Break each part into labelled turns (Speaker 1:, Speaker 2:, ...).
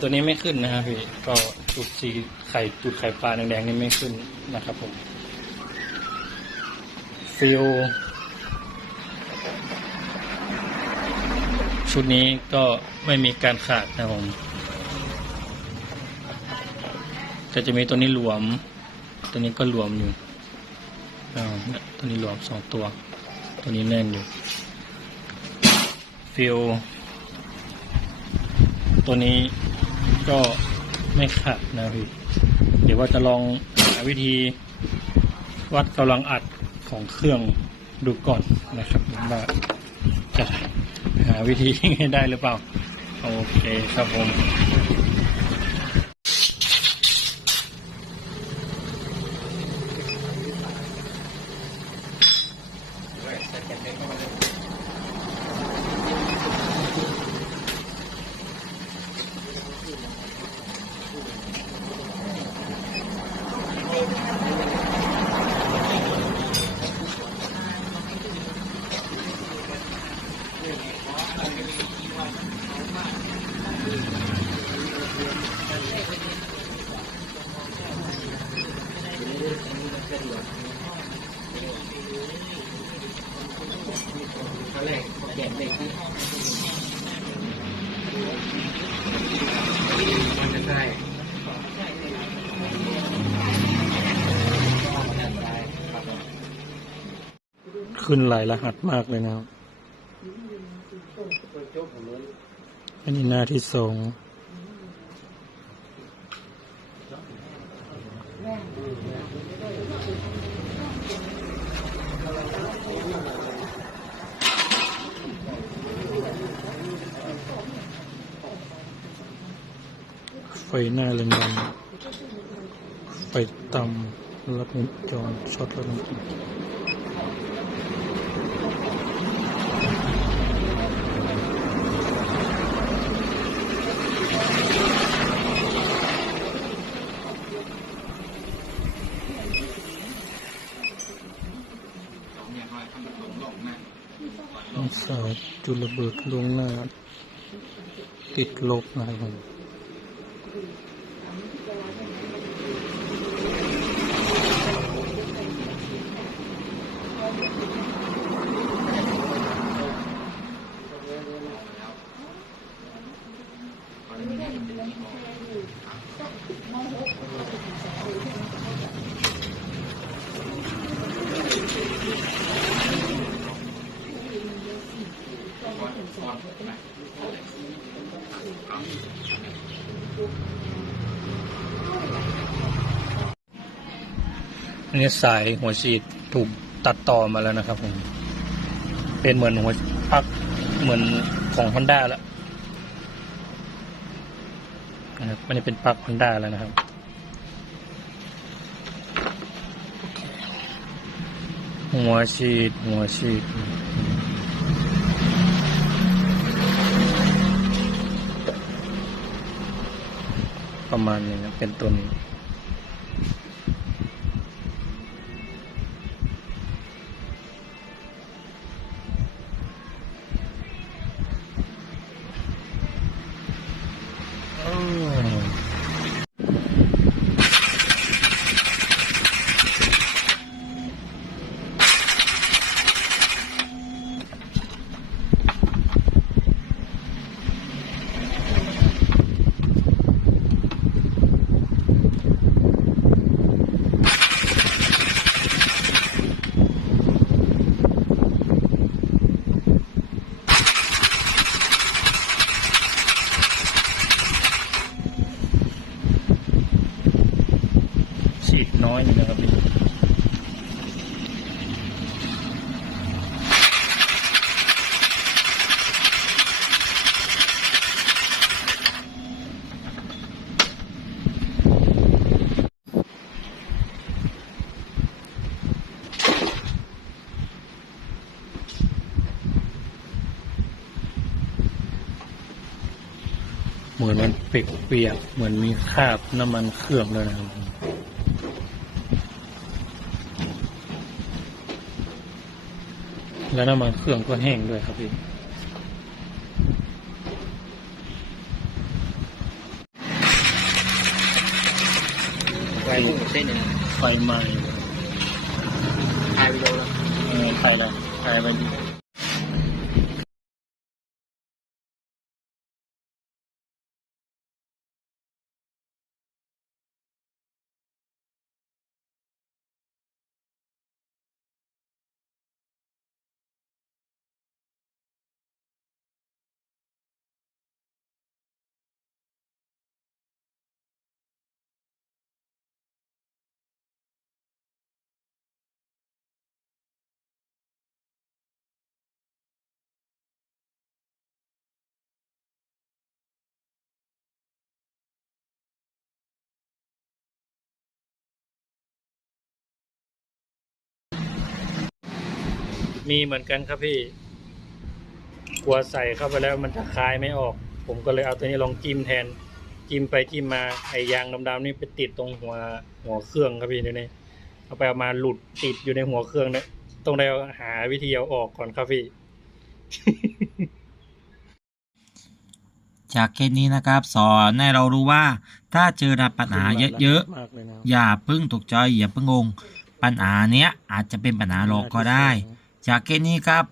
Speaker 1: ตัวนี้ไม่ขึ้นนะครับพี่ก็จุดสีไข่จุดไข่ปลาแดงๆนี่ไม่ขึ้นนะครับผมฟิลชุดนี้ก็ไม่มีการขาดนะครับผมแต่จะมีตัวนี้หลวม ตัวนี้ก็หลวมอยู่อ่าเนี่ยตัวนี้หลวมสองตัว ตัวนี้แน่นอยู่ ฟิลตัวนี้ ก็ไม่ขาดนะพี่ เดี๋ยวว่าจะลองหาวิธีวัดกำลังอัดของเครื่องดูก่อนนะครับว่าจะหาวิธีให้ได้หรือเปล่า โอเคครับผม ขึ้นหลายรหัสมากเลยนะครับอันนี้หน้าที่สองไฟหน้าเรือนดำไฟต่ำรับวงจรช็อตระดับสาย จุลระเบิดลวงหน้า ติดลบนะครับผม อันนี้สายหัวฉีดถูกตัดต่อมาแล้วนะครับผม เป็นเหมือนหัวปลักเหมือนของฮอนด้าแล้วนะครับอันนี้เป็นปลั๊กฮอนด้าแล้วนะครับหัวฉีดหัวฉีด ประมาณนี้นะเป็นตัวนี้ ฉีด น้อยอยู่นะครับพี่เหมือนมันเปียกๆเหมือนมีคราบน้ำมันเครื่องเลยนะครับ แล้วน้ำมันเครื่องก็แห้งด้วยครับพี่
Speaker 2: ไฟพุ่งเส้น
Speaker 1: ไฟไหม้
Speaker 2: ไฟไปโดนแล้ว
Speaker 1: ไฟอะไรไฟไป มีเหมือนกันครับพี่กลัวใส่เข้าไปแล้วมันจะคลายไม่ออก ผมก็เลยเอาตัวนี้ลองจิ้มแทน จิ้มไปจิ้มมาไอ้ยางดำๆนี่ไปติดตรงหัวหัวเครื่องครับพี่นี่นี่เอาไปเอามาหลุดติดอยู่ในหัวเครื่องเนี่ยต้องได้หาวิธีเอาออกก่อนครับพี่
Speaker 3: จากเคสนี้นะครับ สอนให้เรารู้ว่า ถ้าเจอปัญหาเยอะ
Speaker 1: มากเลยนะ
Speaker 3: ๆอย่าเพิ่งตกใจอย่าเพิ่งงง ปัญหาเนี้ยอาจจะเป็นปัญหาหลอกก็ได้ จากเคสนี้ครับ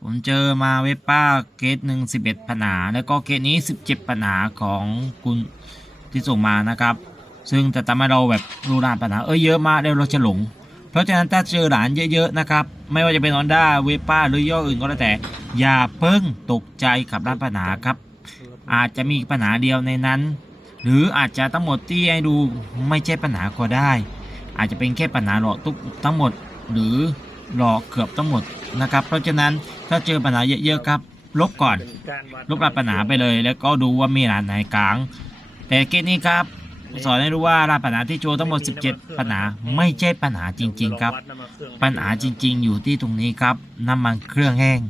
Speaker 3: ผมเจอมาเวป้าเคสหนึ่งสิบเอ็ดปัญหา แล้วก็เคสนี้สิบเจ็ดปัญหาของคุณที่ส่งมานะครับ ซึ่งจะทำให้เราแบบรู้รานปัญหาเอ้ยเยอะมากแล้วเราจะหลง เพราะฉะนั้นถ้าเจอหลานเยอะๆนะครับ ไม่ว่าจะเป็น Honda เวป้าหรือย่ออื่นก็แล้วแต่ อย่าเพิ่งตกใจกับร้านปัญหาครับ อาจจะมีปัญหาเดียวในนั้น หรืออาจจะทั้งหมดที่ให้ดูไม่ใช่ปัญหาก็ได้ อาจจะเป็นแค่ปัญหาหลอกทุกทั้งหมดหรือ หลอกเกือบทั้งหมดนะครับ เพราะฉะนั้นถ้าเจอปัญหาเยอะๆครับ ลบก่อน ลบรหัสปัญหาไปเลย แล้วก็ดูว่ามีรหัสไหนกลาง แต่เกตนี้ครับสอนให้รู้ว่ารหัสปัญหาที่โจทั้งหมด 17 ปัญหาไม่ใช่ปัญหาจริง ๆ ครับ ปัญหาจริง ๆ อยู่ที่ตรงนี้ครับ น้ำมันเครื่องแห้ง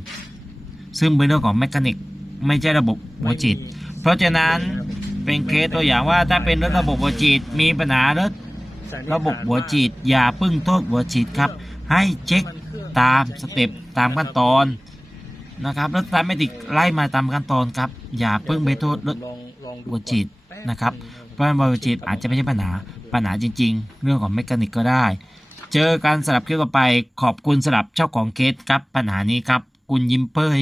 Speaker 3: ซึ่งเป็นเรื่องของแมคานิกไม่ใช่ระบบหัวจิต เพราะฉะนั้นเป็นเคสตัวอย่างว่าถ้าเป็นรถระบบหัวจิตมีปัญหารถระบบหัวจิตอย่าพึ่งโทษหัวจิตครับ ให้เช็คตามสเต็ปตามขั้นตอนนะครับรถตามไม่ติดไล่มาตามขั้นตอนครับ อย่าเพิ่งไปโทษรถวัวจิตนะครับเพราะว่าหัวจิตอาจจะไม่ใช่ปัญหาปัญหาจริง ๆ เรื่องของแมคานิกก็ได้ เจอกันสลับเคสต่อไปขอบคุณสลับเจ้าของเคสครับปัญหานี้ครับ คุณยิ้มเป้ย